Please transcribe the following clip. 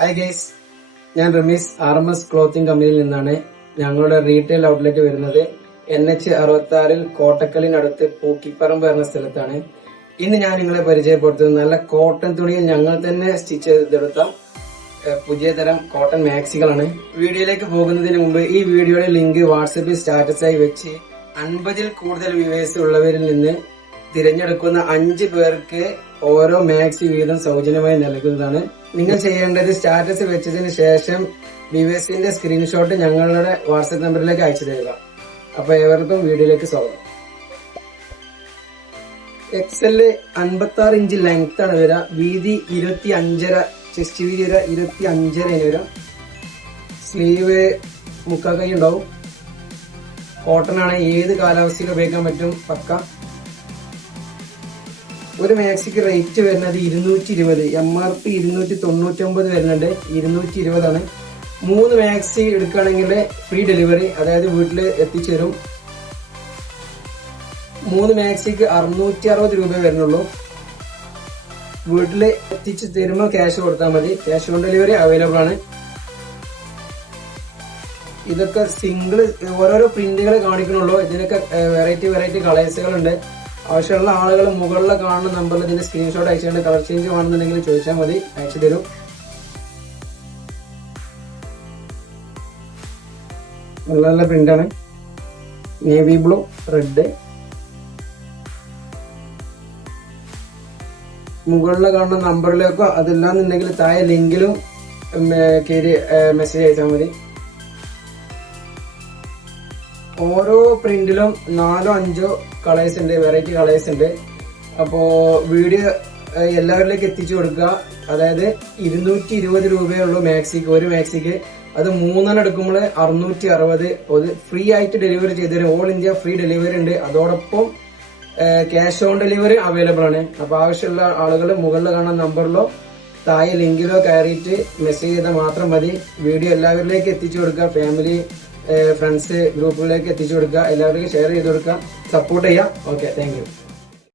Hi guys ഞാൻ Ramees R M S clothing കമ്പനിയിൽ നിന്നാണ് ഞങ്ങളുടെ റീറ്റെയിൽ ഔട്ട്ലെറ്റ് വരുന്നത്. എൻ എച്ച് അറുപത്തി ആറിൽ കോട്ടക്കലിനടുത്ത് പൂക്കിപ്പറമ്പ് എന്ന സ്ഥലത്താണ്. ഇന്ന് ഞാൻ നിങ്ങളെ പരിചയപ്പെടുത്തുന്നത്. നല്ല കോട്ടൺ തുണിയിൽ ഞങ്ങൾ തന്നെ സ്റ്റിച്ച് ചെയ്തെടുത്ത പുതിയ തരം കോട്ടൺ മാക്സികളാണ് വീഡിയോയിലേക്ക് പോകുന്നതിന് മുമ്പ് ഈ വീഡിയോയുടെ ലിങ്ക് വാട്സപ്പിൽ സ്റ്റാറ്റസായി വെച്ച് അൻപതിൽ കൂടുതൽ വ്യൂവേഴ്സ് ഉള്ളവരിൽ നിന്ന് തിരഞ്ഞെടുക്കുന്ന അഞ്ച് പേർക്ക് ഓരോ മാക്സി വീതം സൗജന്യമായി നൽകുന്നതാണ്. നിങ്ങൾ ചെയ്യേണ്ടത് സ്റ്റാറ്റസ് വെച്ചതിന് ശേഷം വിവേസിന്റെ സ്ക്രീൻഷോട്ട് ഞങ്ങളുടെ വാട്സപ്പ് നമ്പറിലേക്ക് അയച്ചു തരിക. അപ്പൊ ഏവർക്കും വീഡിയോയിലേക്ക് സ്വാഗതം. എക്സൽ അൻപത്തി ആറ് ഇഞ്ച് ലെങ്ത് ആണ് വരിക. വീതി ഇരുപത്തി അഞ്ചര ചെസ്റ്റ് വീതി വരിക ഇരുപത്തി അഞ്ചര വരിക. സ്ലീവ് മുക്കാ കൈ ഉണ്ടാവും. കോട്ടൺ ആണ്. ഏത് കാലാവസ്ഥയിൽ ഉപയോഗിക്കാൻ പറ്റും? പക്ക. ഒരു മാക്സിക്ക് റേറ്റ് വരുന്നത് ഇരുന്നൂറ്റി ഇരുപത് എം ആർ പി ഇരുന്നൂറ്റി തൊണ്ണൂറ്റി ഒമ്പത് വരുന്നുണ്ട് ഇരുന്നൂറ്റി ഇരുപതാണ് മൂന്ന് മാക്സി എടുക്കുകയാണെങ്കിൽ ഫ്രീ ഡെലിവറി അതായത് വീട്ടിൽ എത്തിച്ചു തരും മൂന്ന് മാക്സിക്ക് അറുന്നൂറ്റി അറുപത് രൂപ വരുന്നുള്ളൂ. വീട്ടിൽ എത്തിച്ച് തരുമ്പോൾ ക്യാഷ് കൊടുത്താൽ മതി. ക്യാഷ് ഓൺ ഡെലിവറി അവൈലബിൾ ആണ്. ഇതൊക്കെ സിംഗിൾ ഓരോരോ പ്രിന്റുകൾ കാണിക്കണുള്ളൂ. ഇതിനൊക്കെ വെറൈറ്റി വെറൈറ്റി കളേഴ്സുകളുണ്ട് ആവശ്യമുള്ള ആളുകൾ മുകളിലെ കാണുന്ന നമ്പറിൽ ഇതിന്റെ സ്ക്രീൻഷോട്ട് അയച്ചുകൊണ്ട് കളർ ചേഞ്ച് വേണമെന്നുണ്ടെങ്കിൽ ചോദിച്ചാൽ മതി അയച്ചു തരും. നല്ല നല്ല പ്രിന്റാണ് നേവി ബ്ലൂ റെഡ് മുകളിലെ കാണുന്ന നമ്പറിലേക്കോ അതില്ലാന്നുണ്ടെങ്കിൽ താഴെ ലിങ്കിലും കയറി മെസ്സേജ് അയച്ചാൽ മതി. ഓരോ പ്രിന്റിലും നാലോ അഞ്ചോ കളേഴ്സ് ഉണ്ട് വെറൈറ്റി കളേഴ്സ് ഉണ്ട്. അപ്പോ വീഡിയോ എല്ലാവരിലേക്ക് എത്തിച്ചു കൊടുക്കുക. അതായത് ഇരുന്നൂറ്റി ഇരുപത് രൂപയേ ഉള്ളൂ മാക്സിക്ക് ഒരു മാക്സിക്ക് അത് മൂന്നെണ്ണം എടുക്കുമ്പോൾ അറുന്നൂറ്റി അറുപത് അത് ഫ്രീ ആയിട്ട് ഡെലിവറി ചെയ്തു തരും ഓൾ ഇന്ത്യ ഫ്രീ ഡെലിവറി ഉണ്ട്. അതോടൊപ്പം ക്യാഷ് ഓൺ ഡെലിവറി അവൈലബിൾ ആണ്. അപ്പൊ ആവശ്യമുള്ള ആളുകൾ മുകളിൽ കാണുന്ന നമ്പറിലോ താഴെ ലിങ്കിലോ കയറിയിട്ട് മെസ്സേജ് ചെയ്താൽ മാത്രം മതി. വീഡിയോ എല്ലാവരിലേക്ക് എത്തിച്ചു കൊടുക്കുക. ഫാമിലി ഫ്രണ്ട്സ് ഗ്രൂപ്പുകളിലേക്ക് എത്തിച്ചു കൊടുക്കുക. എല്ലാവർക്കും ഷെയർ ചെയ്ത് കൊടുക്കുക. സപ്പോർട്ട് ചെയ്യുക. Okay thank